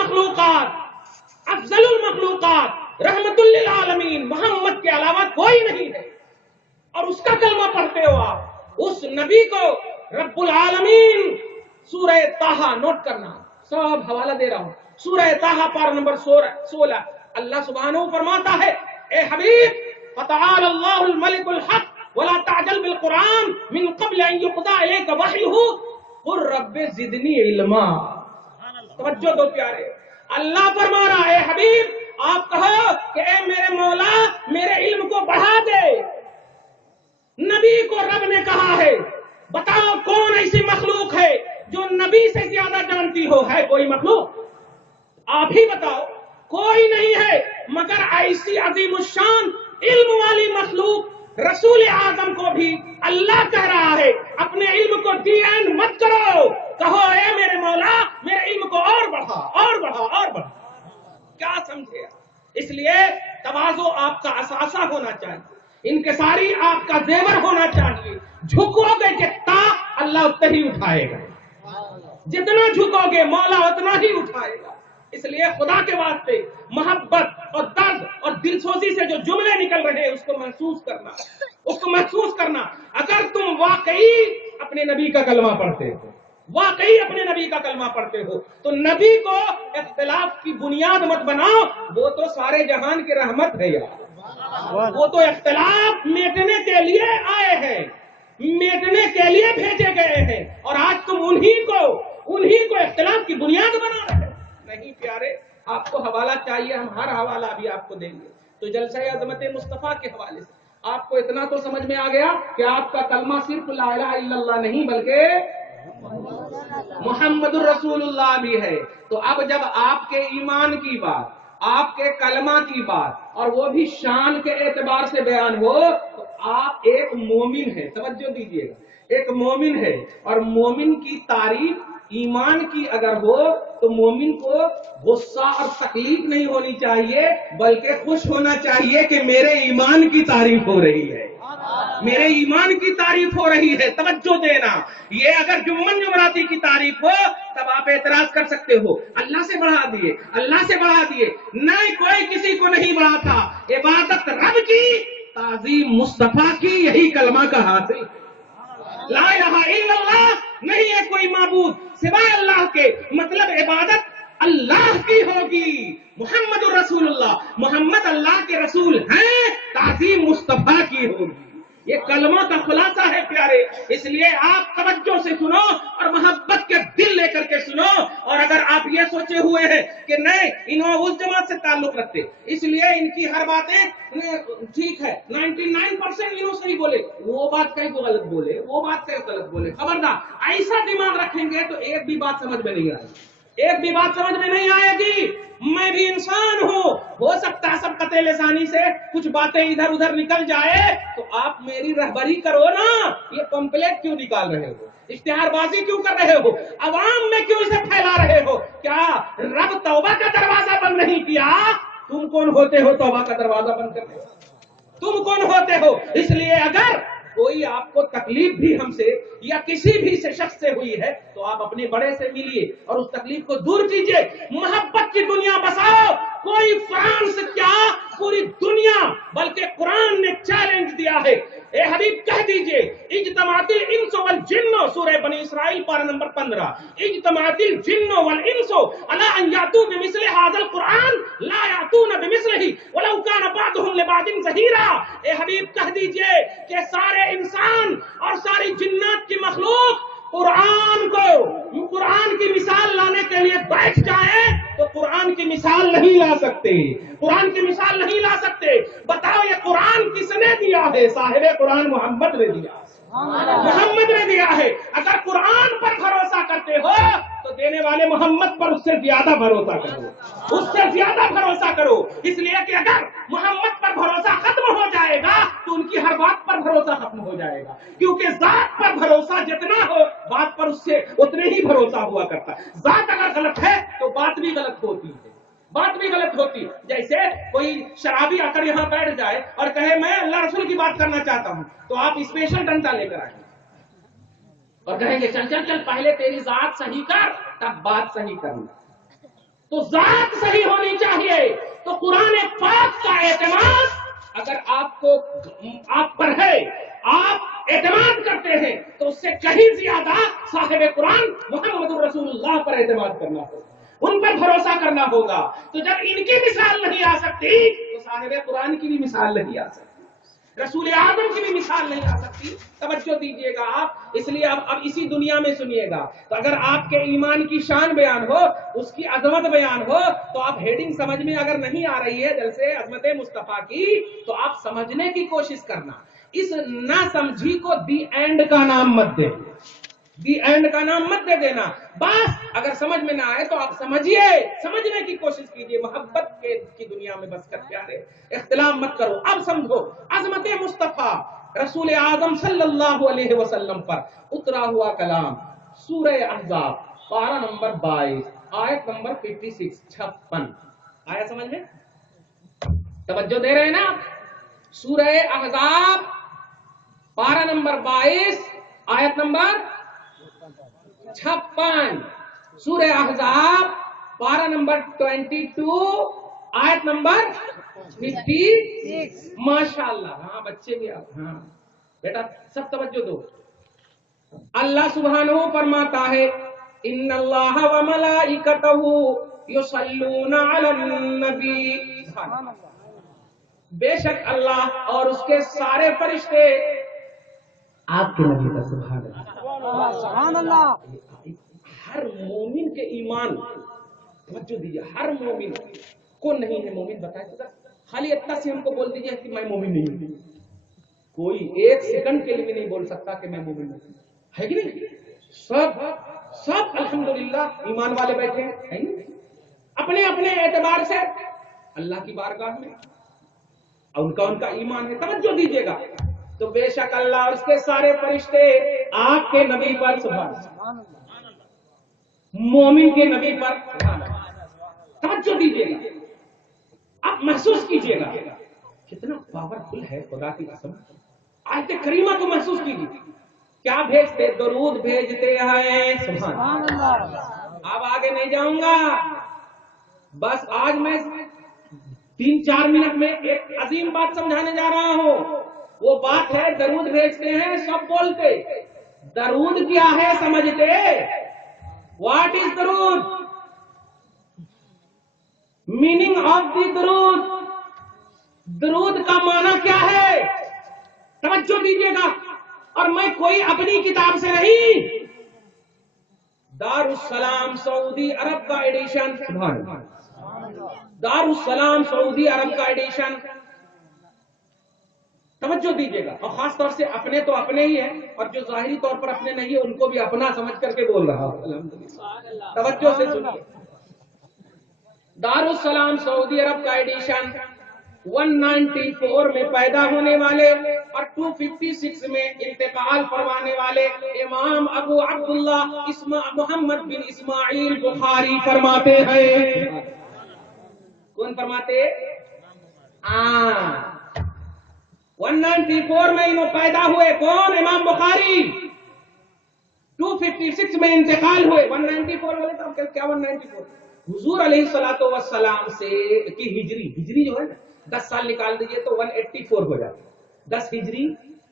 المخلوقات افضل المخلوقات رحمت للعالمین محمد کے علاوہ کوئی نہیں ہے. اور اس کا کلمہ پڑھتے ہو آپ, اس نبی کو رب العالمین سورہ طٰہٰ, نوٹ کرنا, سب حوالہ دے رہا ہوں, سورہ طٰہٰ پارہ نمبر 16, اللہ سبحانہ فرماتا ہے اے حبیب فتعال اللہ الملک الحق ولا تعجل بالقرآن من قبل ان يقضى الیک وحیہ قل رب زدنی علما. توجہ دو پیارے, اللہ فرما رہا ہے اے حبیب آپ کہو کہ اے میرے مولا میرے علم کو بڑھا دے. نبی کو رب نے کہا ہے بتاؤ کون ایسی مخلوق ہے جو نبی سے زیادہ جانتی ہو؟ ہے کوئی مخلوق؟ آپ ہی بتاؤ. کوئی نہیں ہے مگر ایسی عظیم الشان علم والی مخلوق رسول اعظم کو بھی اللہ کہہ رہا ہے اپنے علم کو ڈی اینڈ مت کرو, کہو اے میرے مولا میرے علم کو اور بڑھا اور بڑھا اور بڑھا. کیا سمجھے؟ اس لیے تواضع آپ کا اثاثہ ہونا چاہیے, انکساری آپ کا زیور ہونا چاہیے. جھکو گے جتنا اللہ اتنا ہی اٹھائے گا, جتنا جھکو گے مولا اتنا ہی اٹھائے گا. اس لیے خدا کے واسطے محبت اور درد اور دل سوزی سے جو جملے نکل رہے ہیں اس کو محسوس کرنا, اس کو محسوس کرنا. اگر تم واقعی اپنے نبی کا کلمہ پڑھتے ہو, واقعی اپنے نبی کا کلمہ پڑھتے ہو, تو نبی کو اختلاف کی بنیاد مت بناؤ. وہ تو سارے جہان کی رحمت ہے یار, وہ تو اختلاف میٹنے کے لیے آئے ہیں, میٹنے کے لیے بھیجے گئے ہیں, اور آج تم انہی کو اختلاف کی بنیاد بنا رہے ہیں. نہیں پیارے, آپ کو حوالہ چاہیے, ہم ہر حوالہ بھی آپ کو دیں گے. تو جلسہ عظمت مصطفیٰ کے حوالے سے آپ کو اتنا تو سمجھ میں آ گیا کہ آپ کا کلمہ صرف لا الہ الا اللہ نہیں بلکہ محمد الرسول اللہ بھی ہے. تو اب جب آپ کے ایمان کی بات, آپ کے کلمہ کی بات اور وہ بھی شان کے اعتبار سے بیان ہو تو آپ ایک مومن ہے. توجہ دیجیے گا, ایک مومن ہے, اور مومن کی تعریف ایمان کی اگر ہو تو مومن کو غصہ اور تکلیف نہیں ہونی چاہیے بلکہ خوش ہونا چاہیے کہ میرے ایمان کی تعریف ہو رہی ہے, میرے ایمان کی تعریف ہو رہی ہے. توجہ دینا, یہ اگر جمن جمراتی کی تعریف ہو تب آپ اعتراض کر سکتے ہو اللہ سے بڑھا دیے, اللہ سے بڑھا دیے. نہیں, کوئی کسی کو نہیں بڑھاتا. عبادت رب کی, تعظیم مصطفیٰ کی, یہی کلمہ کا حاصل. لا الہ الا اللہ, نہیں ہے کوئی معبود سوائے اللہ کے, مطلب عبادت اللہ کی ہوگی. محمد الرسول اللہ, محمد اللہ کے رسول ہیں, تعظیم مصطفیٰ کی ہوگی. یہ کلمہ کا خلاصہ ہے پیارے. اس لیے آپ توجہ سے سنو اور محبت کے دل لے کر کے سنو. اور اگر آپ یہ سوچے ہوئے ہیں کہ نہیں انہوں اس جماعت سے تعلق رکھتے اس لیے ان کی ہر باتیں ٹھیک ہے, 99% انہوں صحیح بولے, وہ بات کہیں تو غلط بولے, وہ بات کہیں غلط بولے. خبردار, ایسا دماغ رکھیں گے تو ایک بھی بات سمجھ میں نہیں آئے گی, ایک بھی بات سمجھ میں نہیں آئے گی. میں بھی انسان ہوں, ہو سکتا ہے سب قطع لسانی سے کچھ باتیں ادھر ادھر نکل جائے, تو آپ میری رہبری کرو نا. یہ پمپلیٹ کیوں نکال رہے ہو, اشتہار بازی کیوں کر رہے ہو, عوام میں کیوں اسے پھیلا رہے ہو؟ کیا رب توبہ کا دروازہ بند نہیں کیا؟ تم کون ہوتے ہو توبہ کا دروازہ بند کرنے والے؟ تم کون ہوتے ہو؟ اس لیے اگر کوئی آپ کو تکلیف بھی ہم سے یا کسی بھی سے شخص سے ہوئی ہے تو آپ اپنے بڑے سے ملیے اور اس تکلیف کو دور کیجئے. محبت کی دنیا بساؤ. کوئی فرانس کیا پوری دنیا بلکہ قرآن نے چیلنج دیا ہے. اے حبیب کہہ دیجئے اجتماعت الانس والجن, سورہ بنی اسرائیل پارہ نمبر 15, اجتماعت الجن والانس علی ان یاتوا بمثل هذا القرآن لا یاتون بمثلہ ولو کان بعضهم لبعض ظہیرا. اے حبیب کہہ دیجئے کہ سارے انسان اور ساری جنات کی مخلوق قرآن کی مثال لانے کے لیے بیٹھ جائے تو قرآن کی مثال نہیں لا سکتے, قرآن کی مثال نہیں لا سکتے. بتاؤ یہ قرآن کس نے دیا ہے؟ صاحب قرآن محمد نے دیا, محمد نے دیا ہے. اگر قرآن پر بھروسہ کرتے ہو تو دینے والے محمد پر اس سے زیادہ بھروسہ کرو, اس سے زیادہ بھروسہ کرو. اس لیے کہ اگر محمد پر بھروسہ ختم ہو جائے گا تو ان کی ہر بات پر بھروسہ ختم ہو جائے گا, کیونکہ ذات پر بھروسہ جتنا ہو بات پر اس سے اتنے ہی بھروسہ ہوا کرتا ہے. ذات اگر غلط ہے تو بات بھی غلط ہوتی ہے, بات بھی غلط ہوتی. جیسے کوئی شرابی آ کر یہاں بیٹھ جائے اور کہے میں اللہ رسول کی بات کرنا چاہتا ہوں, تو آپ اسپیشل ڈنڈا لے کر آئیں اور کہیں گے چل چل چل پہلے تیری ذات صحیح کر تب بات صحیح کرنا. تو ذات صحیح ہونی چاہیے. تو قرآن پاک کا اعتماد اگر آپ پر ہے، آپ اعتماد کرتے ہیں، تو اس سے کہیں زیادہ صاحب قرآن محمد الرسول اللہ پر اعتماد کرنا ہوگا، ان پر بھروسہ کرنا ہوگا. تو جب ان کی مثال نہیں آ سکتی تو صاحب قرآن کی بھی مثال نہیں آ سکتی، رسول اعظم کی بھی مثال نہیں آ سکتی. توجہ دیجیے گا آپ، اس لیے اب اسی دنیا میں سنیے گا. تو اگر آپ کے ایمان کی شان بیان ہو، اس کی عظمت بیان ہو، تو آپ ہیڈنگ سمجھ میں اگر نہیں آ رہی ہے جیسے عظمت مصطفیٰ کی، تو آپ سمجھنے کی کوشش کرنا. اس نہ سمجھی کو دی اینڈ کا نام مت دے، دی اینڈ کا نام مت دے دینا. بس اگر سمجھ میں نہ آئے تو آپ سمجھیے، سمجھنے کی کوشش کیجیے. محبت کی دنیا میں بس کر پیارے، اختلاف مت کرو. اب سمجھو عظمت مصطفیٰ رسول اعظم صلی اللہ علیہ وسلم پر اترا ہوا کلام، سورہ احزاب پارہ نمبر 22 آیت نمبر 56. آیا سمجھ میں؟ توجہ دے رہے ہیں نا؟ سورہ احزاب پارہ نمبر 22 آیت نمبر 56. سورہ احزاب پارہ نمبر 22 آیت نمبر 56. ماشاءاللہ. ہاں بچے بھی آپ، ہاں بیٹا سب توجہ دو. اللہ سبحانہ فرماتا ہے ان اللہ و ملائکتہ یصلون علی النبی، بے شک اللہ اور اس کے سارے فرشتے آپ کے نبی کا سبحان اللہ. ہر مومن کے ایمان، توجہ دیجیے، ہر مومن کو نہیں ہے مومن بتائے تو خالی اتنا سے ہم کو بول دیجیے کہ میں مومن نہیں ہوں. کوئی ایک سیکنڈ کے لیے بھی نہیں بول سکتا کہ میں مومن نہیں ہوں، ہے کہ نہیں؟ سب الحمدللہ ایمان والے بیٹھے ہیں اپنے اپنے اعتبار سے اللہ کی بارگاہ میں، ان کا ایمان ہے. توجہ دیجیے گا. تو بے شک اللہ اور اس کے سارے فرشتے آپ کے نبی پر سبحان اللہ، مومن کے نبی پر سبحان اللہ. توجہ دیجیے گا. آپ محسوس کیجیے گا کتنا پاورفل ہے خدا کی قسم. آیت کریمہ کو محسوس کیجیے. کیا بھیجتے؟ درود بھیجتے ہیں. سبحان اللہ. اب آگے نہیں جاؤں گا، بس آج میں 3-4 منٹ میں ایک عظیم بات سمجھانے جا رہا ہوں. وہ بات ہے درود بھیجتے ہیں سب بولتے، درود کیا ہے سمجھتے؟ واٹ از درود؟ میننگ آف دی درود، درود کا معنی کیا ہے؟ توجہ دیجیے گا. اور میں کوئی اپنی کتاب سے نہیں، دارالسلام سعودی عرب کا ایڈیشن، دارالسلام سعودی عرب کا ایڈیشن. توجہ دیجیے گا. اور خاص طور سے اپنے تو اپنے ہی ہیں، اور جو ظاہری طور پر اپنے نہیں ہے ان کو بھی اپنا سمجھ کر کے بول رہا ہوں. توجہ سے سنیے. دارالسلام سعودی عرب کا ایڈیشن 194 میں پیدا ہونے والے اور 256 میں انتقال فرمانے والے امام ابو عبداللہ محمد بن اسماعیل بخاری فرماتے ہیں. کون فرماتے؟ 194 میں انہوں پیدا ہوئے. کون؟ امام بخاری. 256 میں انتقال ہوئے. 194 والے تو کیا 194؟ حضور علیہ الصلوۃ والسلام سے کی ہجری جو ہے نا 10 سال نکال دیجئے تو 184 ہو جاتا. 10 ہجری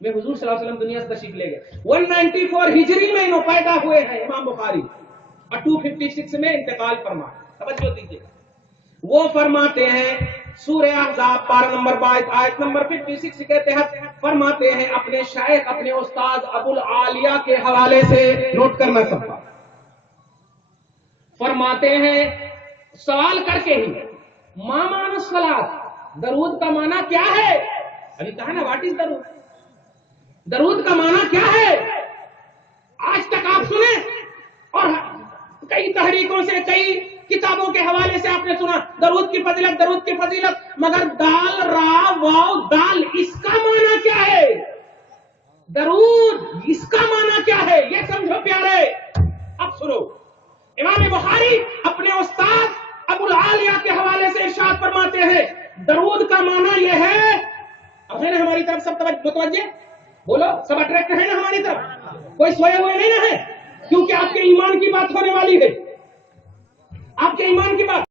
میں حضور صلی اللہ علیہ وسلم دنیا سے تشریف لے گئے. 194 ہجری میں انہوں پیدا ہوئے ہیں امام بخاری، اور 256 میں انتقال فرمائے. توجہ دیجیے. وہ فرماتے ہیں سورہ احزاب پارہ نمبر 22 آیت نمبر 56 کے تحت فرماتے ہیں اپنے شیخ اپنے استاد ابو العالیہ کے حوالے سے، نوٹ کرنا سب کا. فرماتے ہیں سوال کر کے ہی، ما معنی الصلاۃ، درود کا معنی کیا ہے؟ ابھی کہا نا واٹ از درود، درود کا معنی کیا ہے؟ آج تک آپ سنیں اور کئی تحریکوں سے کئی کتابوں کے حوالے سے آپ نے سنا درود کی فضیلت، درود کی فضیلت، مگر دال را واو دال اس کا معنی کیا ہے؟ درود اس کا معنی کیا ہے؟ یہ سمجھو پیارے. اب سنو، امام بخاری اپنے استاد ابو العالیہ کے حوالے سے ارشاد فرماتے ہیں درود کا معنی یہ ہے. اب ہے نا ہماری طرف سب متوجہ؟ بولو سب اٹریکٹ ہے نا ہماری طرف؟ کوئی سوئے ہوئے نہیں نا ہے؟ کیونکہ آپ کے ایمان کی بات ہونے والی ہے. آپ کے ایمان کی بات